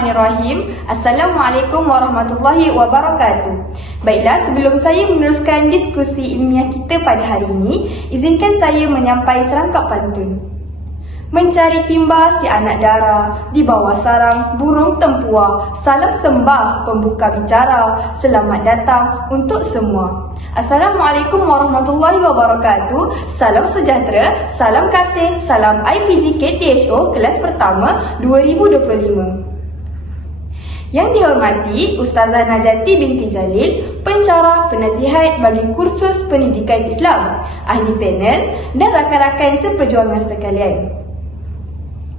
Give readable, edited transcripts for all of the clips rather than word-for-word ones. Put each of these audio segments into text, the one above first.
Bismillahirrahmanirrahim. Assalamualaikum warahmatullahi wabarakatuh. Baiklah, sebelum saya meneruskan diskusi ilmiah kita pada hari ini, izinkan saya menyampaikan serangkap pantun. Mencari timba si anak dara, di bawah sarang burung tempua. Salam sembah pembuka bicara, selamat datang untuk semua. Assalamualaikum warahmatullahi wabarakatuh. Salam sejahtera, salam kasih, salam IPG KTHO kelas pertama 2025. Yang dihormati Ustazah Najati binti Jalil, pensyarah penasihat bagi kursus pendidikan Islam, ahli panel dan rakan-rakan seperjuangan sekalian.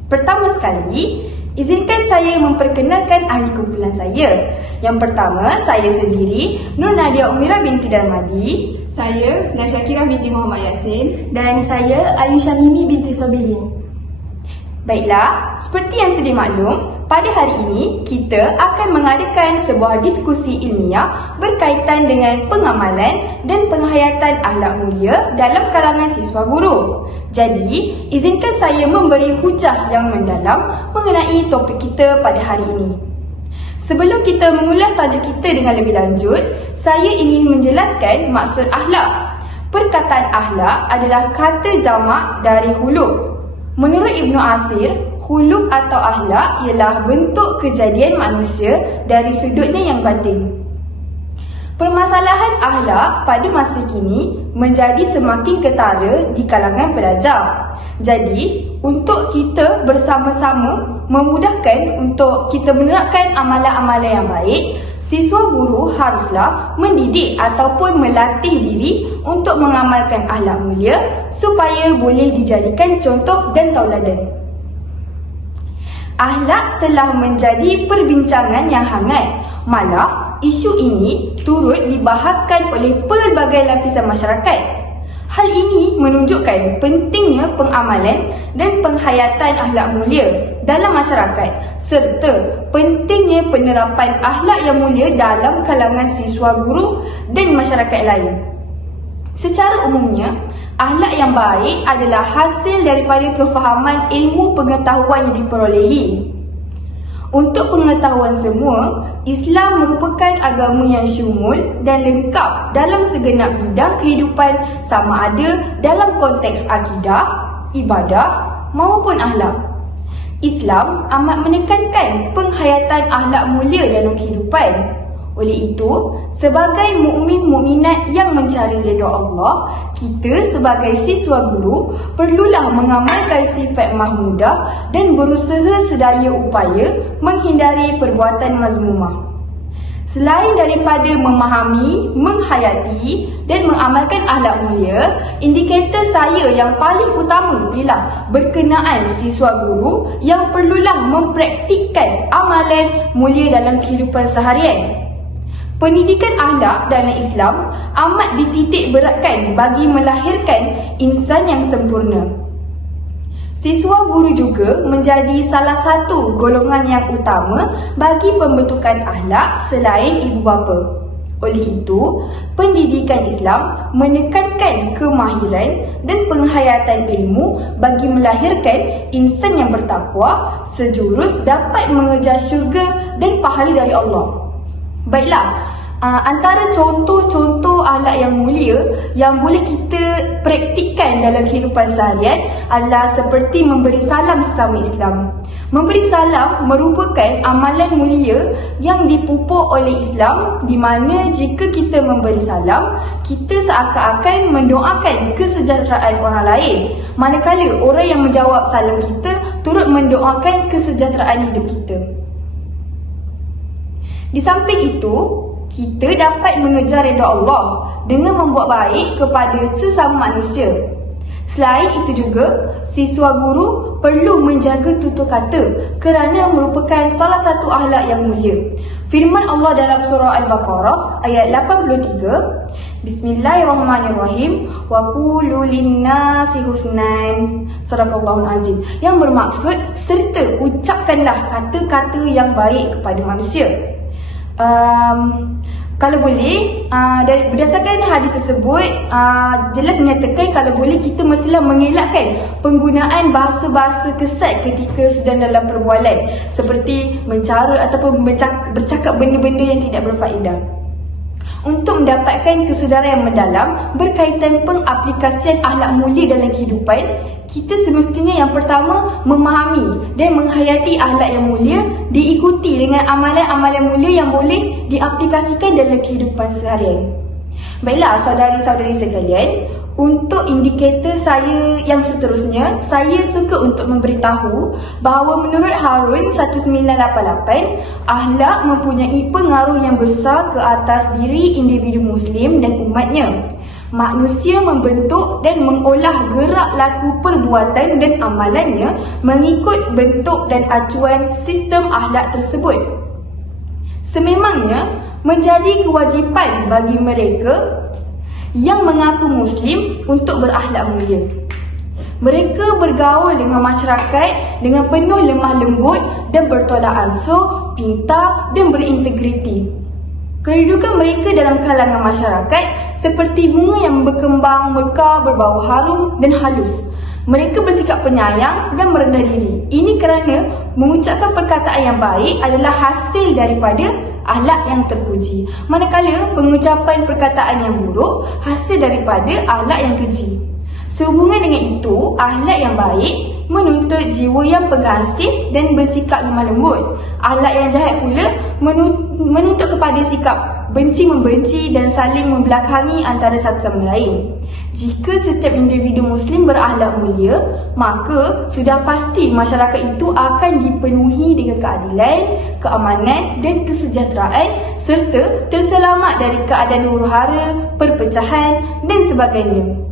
Pertama sekali, izinkan saya memperkenalkan ahli kumpulan saya. Yang pertama, saya sendiri, Nur Nadia Umira binti Darmadi. Saya, Ustazah Syakirah binti Muhammad Yasin. Dan saya, Ayu Syamimi binti Sobirin. Baiklah, seperti yang sedia maklum, pada hari ini kita akan mengadakan sebuah diskusi ilmiah berkaitan dengan pengamalan dan penghayatan akhlak mulia dalam kalangan siswa guru. Jadi, izinkan saya memberi hujah yang mendalam mengenai topik kita pada hari ini. Sebelum kita mengulas tajuk kita dengan lebih lanjut, saya ingin menjelaskan maksud akhlak. Perkataan akhlak adalah kata jamak dari huluk. Menurut Ibnu Asir, huluk atau akhlak ialah bentuk kejadian manusia dari sudutnya yang batin. Permasalahan akhlak pada masa kini menjadi semakin ketara di kalangan pelajar. Jadi, untuk kita bersama-sama memudahkan untuk kita menerapkan amalan-amalan yang baik, siswa guru haruslah mendidik ataupun melatih diri untuk mengamalkan akhlak mulia supaya boleh dijadikan contoh dan tauladan. Akhlak telah menjadi perbincangan yang hangat. Malah, isu ini turut dibahaskan oleh pelbagai lapisan masyarakat. Hal ini menunjukkan pentingnya pengamalan dan penghayatan akhlak mulia dalam masyarakat serta pentingnya penerapan akhlak yang mulia dalam kalangan siswa guru dan masyarakat lain. Secara umumnya, akhlak yang baik adalah hasil daripada kefahaman ilmu pengetahuan yang diperolehi. Untuk pengetahuan semua, Islam merupakan agama yang syumul dan lengkap dalam segenap bidang kehidupan sama ada dalam konteks akidah, ibadah maupun akhlak. Islam amat menekankan penghayatan akhlak mulia dalam kehidupan. Oleh itu, sebagai mukmin-mukminat yang mencari redha Allah, kita sebagai siswa guru perlulah mengamalkan sifat mahmudah dan berusaha sedaya upaya menghindari perbuatan mazmumah. Selain daripada memahami, menghayati dan mengamalkan akhlak mulia, indikator saya yang paling utama ialah berkenaan siswa guru yang perlulah mempraktikkan amalan mulia dalam kehidupan seharian. Pendidikan akhlak dalam Islam amat dititik beratkan bagi melahirkan insan yang sempurna. Siswa guru juga menjadi salah satu golongan yang utama bagi pembentukan akhlak selain ibu bapa. Oleh itu, pendidikan Islam menekankan kemahiran dan penghayatan ilmu bagi melahirkan insan yang bertakwa sejurus dapat mengejar syurga dan pahala dari Allah. Baiklah, antara contoh-contoh akhlak yang mulia yang boleh kita praktikkan dalam kehidupan seharian adalah seperti memberi salam sesama Islam. Memberi salam merupakan amalan mulia yang dipupuk oleh Islam, di mana jika kita memberi salam, kita seakan-akan mendoakan kesejahteraan orang lain, manakala orang yang menjawab salam kita turut mendoakan kesejahteraan hidup kita. Di samping itu, kita dapat mengejar redha Allah dengan membuat baik kepada sesama manusia. Selain itu juga, siswa guru perlu menjaga tutur kata kerana merupakan salah satu akhlak yang mulia. Firman Allah dalam surah Al-Baqarah ayat 83, Bismillahirrahmanirrahim, wa qulu linnasi husnan, sadaqallahul azim, yang bermaksud serta ucapkanlah kata-kata yang baik kepada manusia. Kalau boleh, berdasarkan hadis tersebut, jelas menyatakan kalau boleh kita mestilah mengelakkan penggunaan bahasa-bahasa kesat ketika sedang dalam perbualan, seperti mencara ataupun bercakap benda-benda yang tidak berfaedah. Untuk mendapatkan kesedaran yang mendalam berkaitan pengaplikasian akhlak mulia dalam kehidupan, kita semestinya yang pertama memahami dan menghayati akhlak yang mulia diikuti dengan amalan-amalan mulia yang boleh diaplikasikan dalam kehidupan seharian. Baiklah saudari-saudari sekalian, untuk indikator saya yang seterusnya, saya suka untuk memberitahu bahawa menurut Harun 1988, akhlak mempunyai pengaruh yang besar ke atas diri individu Muslim dan umatnya. Manusia membentuk dan mengolah gerak laku perbuatan dan amalannya mengikut bentuk dan acuan sistem akhlak tersebut. Sememangnya menjadi kewajipan bagi mereka yang mengaku Muslim untuk berakhlak mulia. Mereka bergaul dengan masyarakat dengan penuh lemah lembut dan bertolak ansur, pintar dan berintegriti. Kedudukan mereka dalam kalangan masyarakat seperti bunga yang berkembang mekar, berbau harum dan halus. Mereka bersikap penyayang dan merendah diri. Ini kerana mengucapkan perkataan yang baik adalah hasil daripada akhlak yang terpuji, manakala pengucapan perkataan yang buruk hasil daripada akhlak yang keji. Sehubungan dengan itu, akhlak yang baik menuntut jiwa yang pengasih dan bersikap lemah lembut. Akhlak yang jahat pula menuntut kepada sikap benci-membenci dan saling membelakangi antara satu sama lain. Jika setiap individu Muslim berakhlak mulia, maka sudah pasti masyarakat itu akan dipenuhi dengan keadilan, keamanan dan kesejahteraan serta terselamat dari keadaan huru-hara, perpecahan dan sebagainya.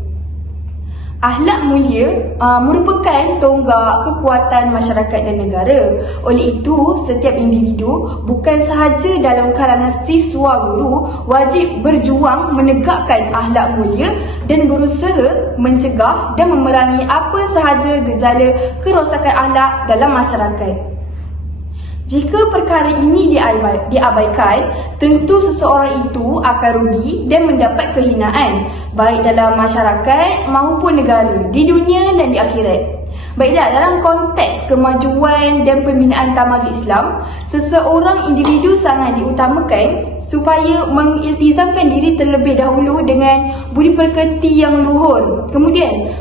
Akhlak mulia merupakan tonggak kekuatan masyarakat dan negara. Oleh itu, setiap individu bukan sahaja dalam kalangan siswa guru wajib berjuang menegakkan akhlak mulia dan berusaha mencegah dan memerangi apa sahaja gejala kerosakan akhlak dalam masyarakat. Jika perkara ini diabaikan, tentu seseorang itu akan rugi dan mendapat kehinaan baik dalam masyarakat maupun negara, di dunia dan di akhirat. Baiklah, dalam konteks kemajuan dan pembinaan tamadun Islam, seseorang individu sangat diutamakan supaya mengiltizamkan diri terlebih dahulu dengan budi pekerti yang luhur, kemudian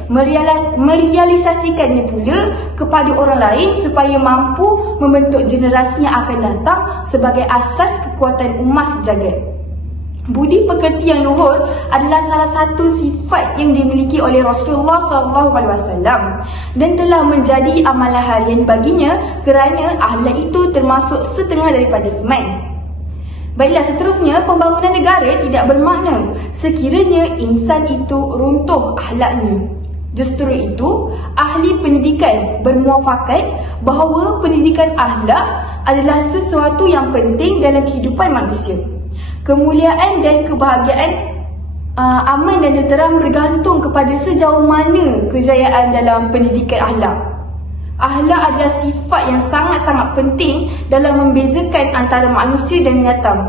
merealisasikannya pula kepada orang lain supaya mampu membentuk generasi yang akan datang sebagai asas kekuatan umat sejagat. Budi pekerti yang luhur adalah salah satu sifat yang dimiliki oleh Rasulullah SAW dan telah menjadi amalan harian baginya kerana akhlak itu termasuk setengah daripada iman. Baiklah, seterusnya, pembangunan negara tidak bermakna sekiranya insan itu runtuh akhlaknya. Justru itu, ahli pendidikan bermuafakat bahawa pendidikan akhlak adalah sesuatu yang penting dalam kehidupan manusia. Kemuliaan dan kebahagiaan aman dan tenteram bergantung kepada sejauh mana kejayaan dalam pendidikan akhlak. Akhlak adalah sifat yang sangat-sangat penting dalam membezakan antara manusia dan binatang.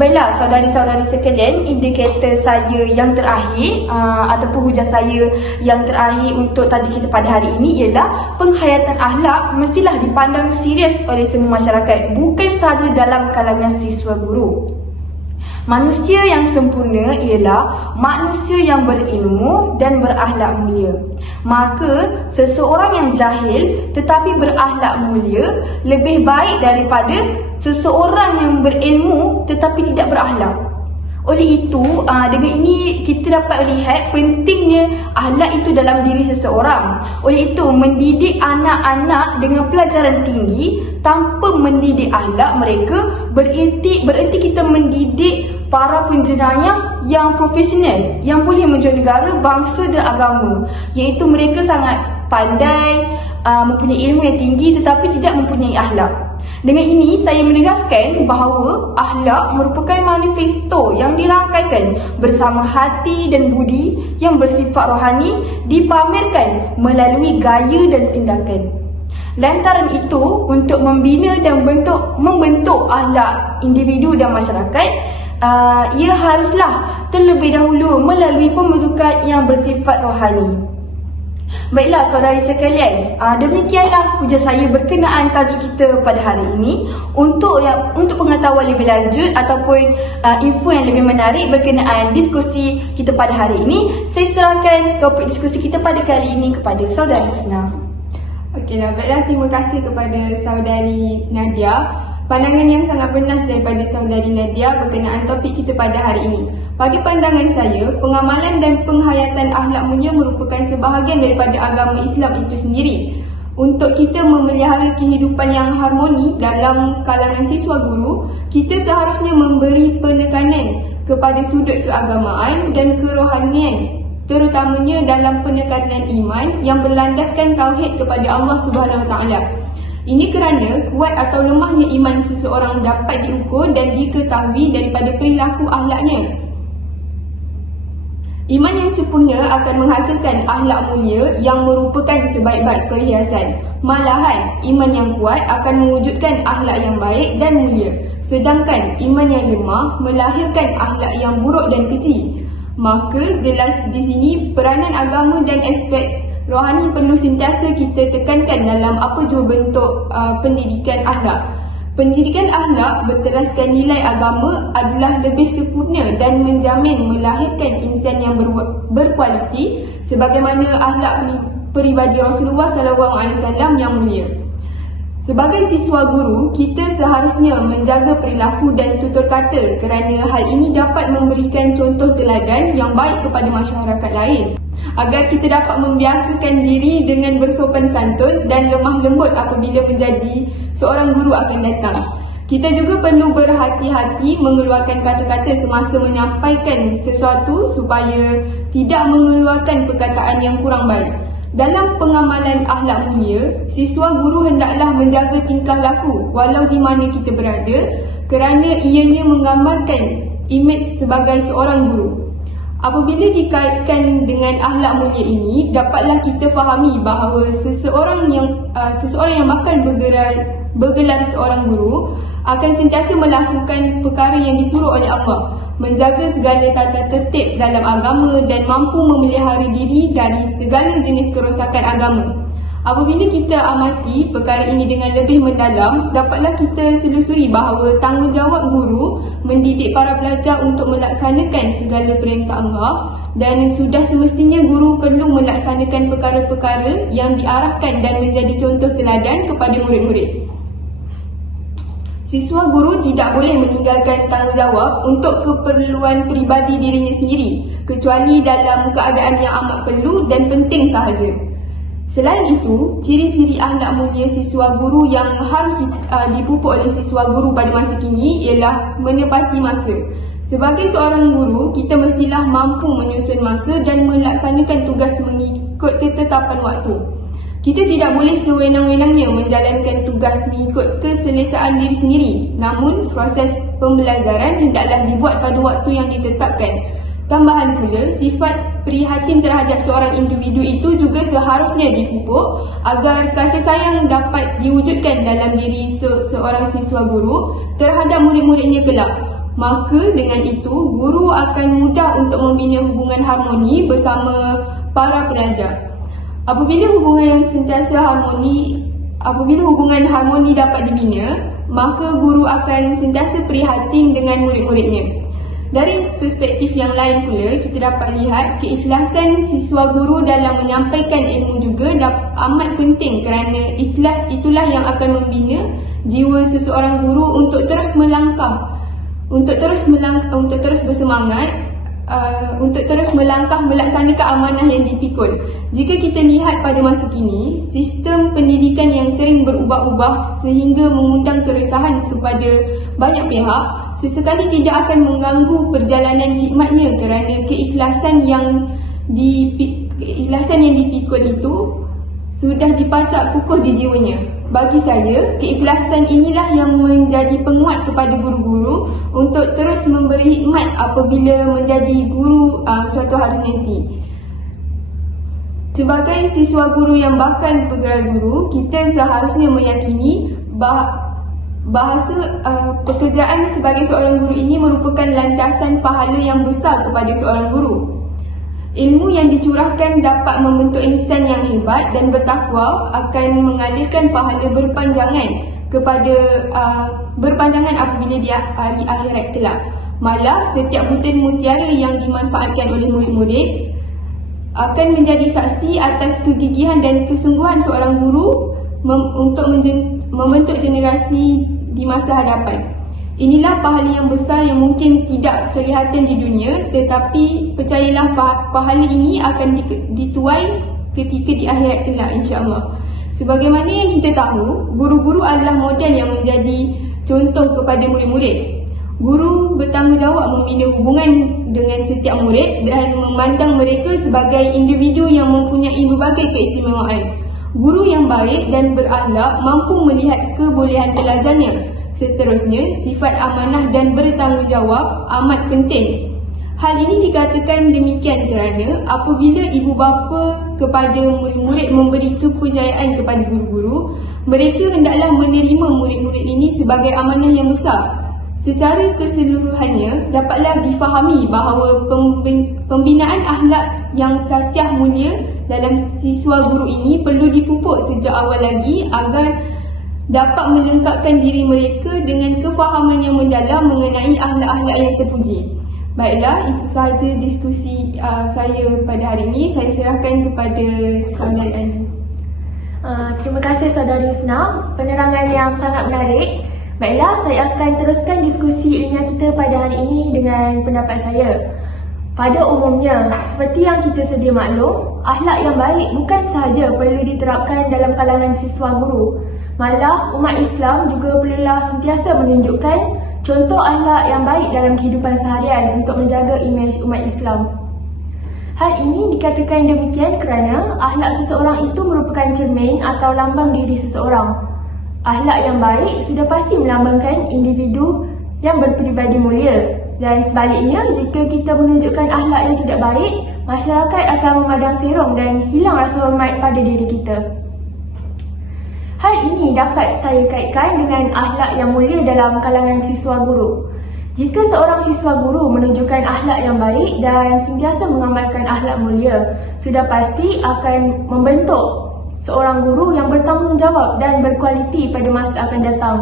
Baiklah, saudari-saudari sekalian, indikator saya yang terakhir ataupun hujah saya yang terakhir untuk tadi kita pada hari ini ialah penghayatan akhlak mestilah dipandang serius oleh semua masyarakat, bukan sahaja dalam kalangan siswa guru. Manusia yang sempurna ialah manusia yang berilmu dan berakhlak mulia. Maka seseorang yang jahil tetapi berakhlak mulia lebih baik daripada seseorang yang berilmu tetapi tidak berakhlak. Oleh itu, dengan ini kita dapat lihat pentingnya akhlak itu dalam diri seseorang. Oleh itu, mendidik anak-anak dengan pelajaran tinggi tanpa mendidik akhlak mereka bererti kita mendidik para penjenayah yang profesional yang boleh menjual negara, bangsa dan agama, iaitu mereka sangat pandai, mempunyai ilmu yang tinggi tetapi tidak mempunyai akhlak. Dengan ini, saya menegaskan bahawa akhlak merupakan manifesto yang dirangkaikan bersama hati dan budi yang bersifat rohani dipamerkan melalui gaya dan tindakan. Lantaran itu, untuk membina dan membentuk akhlak individu dan masyarakat, ia haruslah terlebih dahulu melalui pembentukan yang bersifat rohani. Baiklah saudari sekalian, demikianlah hujah saya berkenaan tajuk kita pada hari ini. Untuk pengetahuan lebih lanjut ataupun info yang lebih menarik berkenaan diskusi kita pada hari ini, saya serahkan topik diskusi kita pada kali ini kepada saudari Husna. Okeylah, baiklah, terima kasih kepada saudari Nadia. Pandangan yang sangat bernas daripada saudari Nadia berkenaan topik kita pada hari ini. Bagi pandangan saya, pengamalan dan penghayatan akhlak mulia merupakan sebahagian daripada agama Islam itu sendiri. Untuk kita memelihara kehidupan yang harmoni dalam kalangan siswa guru, kita seharusnya memberi penekanan kepada sudut keagamaan dan kerohanian, terutamanya dalam penekanan iman yang berlandaskan tauhid kepada Allah Subhanahu Wa Taala. Ini kerana kuat atau lemahnya iman seseorang dapat diukur dan diketahui daripada perilaku akhlaknya. Iman yang sempurna akan menghasilkan akhlak mulia yang merupakan sebaik-baik perhiasan. Malahan, iman yang kuat akan mewujudkan akhlak yang baik dan mulia. Sedangkan iman yang lemah melahirkan akhlak yang buruk dan keji. Maka jelas di sini peranan agama dan aspek rohani perlu sentiasa kita tekankan dalam apa jua bentuk pendidikan akhlak. Pendidikan akhlak berteraskan nilai agama adalah lebih sempurna dan menjamin melahirkan insan yang berkualiti sebagaimana akhlak peribadi Rasulullah SAW yang mulia. Sebagai siswa guru, kita seharusnya menjaga perilaku dan tutur kata kerana hal ini dapat memberikan contoh teladan yang baik kepada masyarakat lain, agar kita dapat membiasakan diri dengan bersopan santun dan lemah lembut apabila menjadi seorang guru akan datang. Kita juga perlu berhati-hati mengeluarkan kata-kata semasa menyampaikan sesuatu supaya tidak mengeluarkan perkataan yang kurang baik. Dalam pengamalan akhlak mulia, siswa guru hendaklah menjaga tingkah laku walau di mana kita berada kerana ianya menggambarkan imej sebagai seorang guru. Apabila dikaitkan dengan akhlak mulia ini, dapatlah kita fahami bahawa seseorang yang bakal bergelar seorang guru akan sentiasa melakukan perkara yang disuruh oleh Allah, menjaga segala tata tertib dalam agama dan mampu memelihara diri dari segala jenis kerosakan agama. Apabila kita amati perkara ini dengan lebih mendalam, dapatlah kita selusuri bahawa tanggungjawab guru mendidik para pelajar untuk melaksanakan segala perintah Allah dan sudah semestinya guru perlu melaksanakan perkara-perkara yang diarahkan dan menjadi contoh teladan kepada murid-murid. Siswa guru tidak boleh meninggalkan tanggungjawab untuk keperluan peribadi dirinya sendiri kecuali dalam keadaan yang amat perlu dan penting sahaja. Selain itu, ciri-ciri akhlak mulia siswa guru yang harus dipupuk oleh siswa guru pada masa kini ialah menepati masa. Sebagai seorang guru, kita mestilah mampu menyusun masa dan melaksanakan tugas mengikut ketetapan waktu. Kita tidak boleh sewenang-wenangnya menjalankan tugas mengikut keselesaan diri sendiri. Namun, proses pembelajaran hendaklah dibuat pada waktu yang ditetapkan. Tambahan pula, sifat prihatin terhadap seorang individu itu juga seharusnya dipupuk agar kasih sayang dapat diwujudkan dalam diri seorang siswa guru terhadap murid-muridnya kelak. Maka dengan itu, guru akan mudah untuk membina hubungan harmoni bersama para pelajar. Apabila hubungan harmoni dapat dibina, maka guru akan sentiasa prihatin dengan murid-muridnya. Dari perspektif yang lain pula, kita dapat lihat keikhlasan siswa guru dalam menyampaikan ilmu juga amat penting kerana ikhlas itulah yang akan membina jiwa seseorang guru untuk terus melangkah, untuk terus bersemangat, untuk terus melangkah melaksanakan amanah yang dipikul. Jika kita lihat pada masa kini, sistem pendidikan yang sering berubah-ubah sehingga mengundang keresahan kepada banyak pihak, sesekali tidak akan mengganggu perjalanan hikmatnya kerana keikhlasan yang dipikul itu sudah dipacak kukuh di jiwanya. Bagi saya, keikhlasan inilah yang menjadi penguat kepada guru-guru untuk terus memberi hikmat apabila menjadi guru suatu hari nanti. Sebagai siswa guru yang bakal bergelar guru, kita seharusnya meyakini Pekerjaan sebagai seorang guru ini merupakan landasan pahala yang besar kepada seorang guru. Ilmu yang dicurahkan dapat membentuk insan yang hebat dan bertakwa, akan mengalirkan pahala berpanjangan apabila di hari akhirat kelak. Malah setiap butir mutiara yang dimanfaatkan oleh murid-murid akan menjadi saksi atas kegigihan dan kesungguhan seorang guru untuk membentuk generasi di masa hadapan. Inilah pahala yang besar yang mungkin tidak kelihatan di dunia, tetapi percayalah pahala ini akan dituai ketika di akhirat kelak, insya-Allah. Sebagaimana yang kita tahu, guru-guru adalah model yang menjadi contoh kepada murid-murid. Guru bertanggungjawab membina hubungan dengan setiap murid dan memandang mereka sebagai individu yang mempunyai berbagai keistimewaan. Guru yang baik dan berakhlak mampu melihat kebolehan pelajarnya. Seterusnya, sifat amanah dan bertanggungjawab amat penting. Hal ini dikatakan demikian kerana apabila ibu bapa kepada murid-murid memberi kepercayaan kepada guru-guru, mereka hendaklah menerima murid-murid ini sebagai amanah yang besar. Secara keseluruhannya, dapatlah difahami bahawa pembinaan akhlak yang sasiah mulia dalam siswa guru ini perlu dipupuk sejak awal lagi agar dapat melengkapkan diri mereka dengan kefahaman yang mendalam mengenai akhlak-akhlak yang terpuji. Baiklah, itu sahaja diskusi saya pada hari ini. Saya serahkan kepada Saudari Anu. Terima kasih Saudari Husna, penerangan yang sangat menarik. Baiklah, saya akan teruskan diskusi ilmiah kita pada hari ini dengan pendapat saya. Pada umumnya, seperti yang kita sedia maklum, akhlak yang baik bukan sahaja perlu diterapkan dalam kalangan siswa guru. Malah, umat Islam juga perlulah sentiasa menunjukkan contoh akhlak yang baik dalam kehidupan seharian untuk menjaga imej umat Islam. Hal ini dikatakan demikian kerana akhlak seseorang itu merupakan cermin atau lambang diri seseorang. Akhlak yang baik sudah pasti melambangkan individu yang berperibadi mulia. Dan sebaliknya, jika kita menunjukkan akhlak yang tidak baik, masyarakat akan memandang serong dan hilang rasa hormat pada diri kita. Hal ini dapat saya kaitkan dengan akhlak yang mulia dalam kalangan siswa guru. Jika seorang siswa guru menunjukkan akhlak yang baik dan sentiasa mengamalkan akhlak mulia, sudah pasti akan membentuk seorang guru yang bertanggungjawab dan berkualiti pada masa akan datang.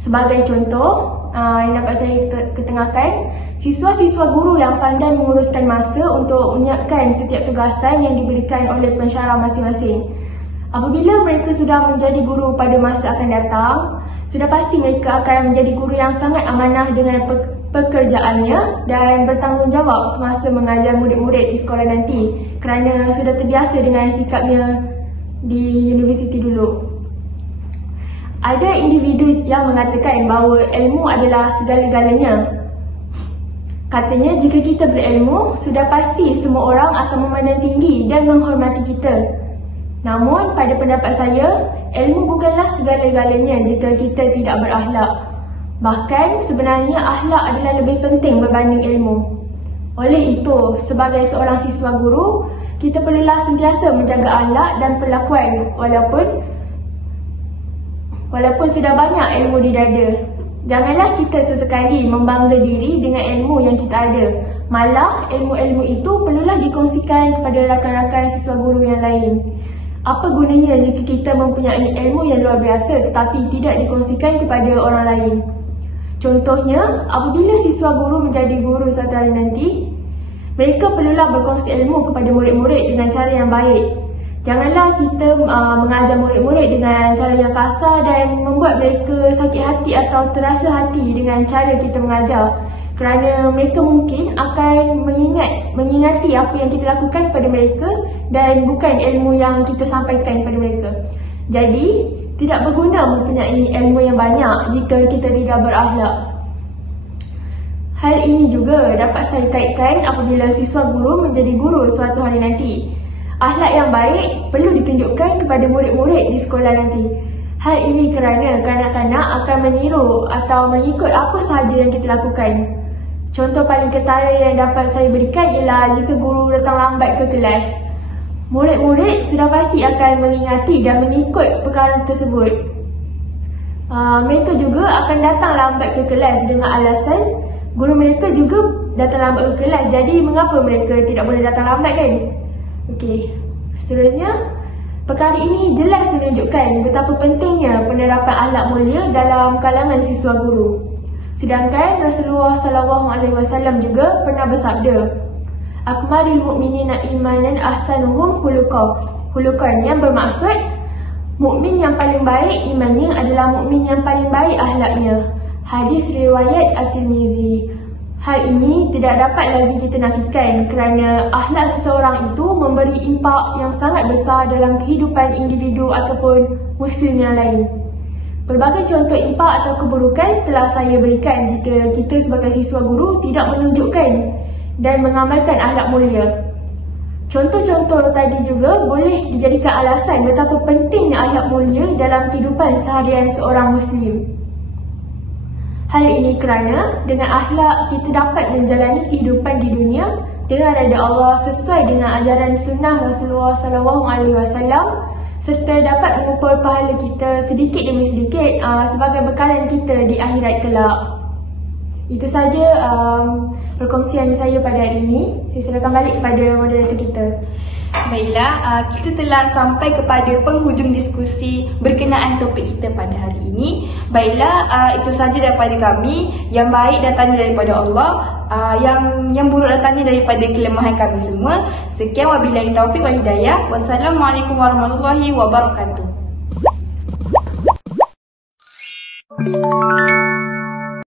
Sebagai contoh, yang dapat saya ketengahkan, siswa-siswa guru yang pandai menguruskan masa untuk menyiapkan setiap tugasan yang diberikan oleh pensyarah masing-masing. Apabila mereka sudah menjadi guru pada masa akan datang, sudah pasti mereka akan menjadi guru yang sangat amanah dengan pekerjaannya dan bertanggungjawab semasa mengajar murid-murid di sekolah nanti kerana sudah terbiasa dengan sikapnya di universiti dulu. Ada individu yang mengatakan bahawa ilmu adalah segala-galanya. Katanya jika kita berilmu, sudah pasti semua orang akan memandang tinggi dan menghormati kita. Namun pada pendapat saya, ilmu bukanlah segala-galanya jika kita tidak berakhlak. Bahkan sebenarnya akhlak adalah lebih penting berbanding ilmu. Oleh itu, sebagai seorang siswa guru, kita perlulah sentiasa menjaga akhlak dan perlakuan walaupun sudah banyak ilmu di dada. Janganlah kita sesekali membangga diri dengan ilmu yang kita ada. Malah, ilmu-ilmu itu perlulah dikongsikan kepada rakan-rakan siswa guru yang lain. Apa gunanya jika kita mempunyai ilmu yang luar biasa tetapi tidak dikongsikan kepada orang lain? Contohnya, apabila siswa guru menjadi guru suatu hari nanti, mereka perlulah berkongsi ilmu kepada murid-murid dengan cara yang baik. Janganlah kita mengajar murid-murid dengan cara yang kasar dan membuat mereka sakit hati atau terasa hati dengan cara kita mengajar. Kerana mereka mungkin akan mengingati apa yang kita lakukan pada mereka dan bukan ilmu yang kita sampaikan pada mereka. Jadi, tidak berguna mempunyai ilmu yang banyak jika kita tidak berakhlak. Hal ini juga dapat saya kaitkan apabila siswa guru menjadi guru suatu hari nanti. Akhlak yang baik perlu ditunjukkan kepada murid-murid di sekolah nanti. Hal ini kerana kanak-kanak akan meniru atau mengikut apa sahaja yang kita lakukan. Contoh paling ketara yang dapat saya berikan ialah jika guru datang lambat ke kelas. Murid-murid sudah pasti akan mengingati dan mengikut perkara tersebut. Mereka juga akan datang lambat ke kelas dengan alasan guru mereka juga datang lambat ke kelas. Jadi mengapa mereka tidak boleh datang lambat kan? Okey. Seterusnya, perkara ini jelas menunjukkan betapa pentingnya penerapan akhlak mulia dalam kalangan siswa guru. Sedangkan Rasulullah SAW juga pernah bersabda, "Akmalul mu'minina imanan ahsanuhum khuluqan," yang bermaksud mukmin yang paling baik imannya adalah mukmin yang paling baik akhlaknya. Hadis riwayat At-Tirmizi. Hal ini tidak dapat lagi kita nafikan kerana akhlak seseorang itu memberi impak yang sangat besar dalam kehidupan individu ataupun muslim yang lain. Pelbagai contoh impak atau keburukan telah saya berikan jika kita sebagai siswa guru tidak menunjukkan dan mengamalkan akhlak mulia. Contoh-contoh tadi juga boleh dijadikan alasan betapa pentingnya akhlak mulia dalam kehidupan seharian seorang muslim. Hal ini kerana dengan akhlak kita dapat menjalani kehidupan di dunia dengan redha Allah sesuai dengan ajaran sunnah Rasulullah SAW serta dapat mengumpul pahala kita sedikit demi sedikit sebagai bekalan kita di akhirat kelak. Itu saja perkongsian saya pada hari ini. Saya serahkan balik kepada moderator kita. Baiklah, kita telah sampai kepada penghujung diskusi berkenaan topik kita pada hari ini. Baiklah, itu saja daripada kami. Yang baik datangnya daripada Allah, yang buruk datangnya daripada kelemahan kami semua. Sekian, wabillahi taufiq wal hidayah. Wassalamualaikum warahmatullahi wabarakatuh.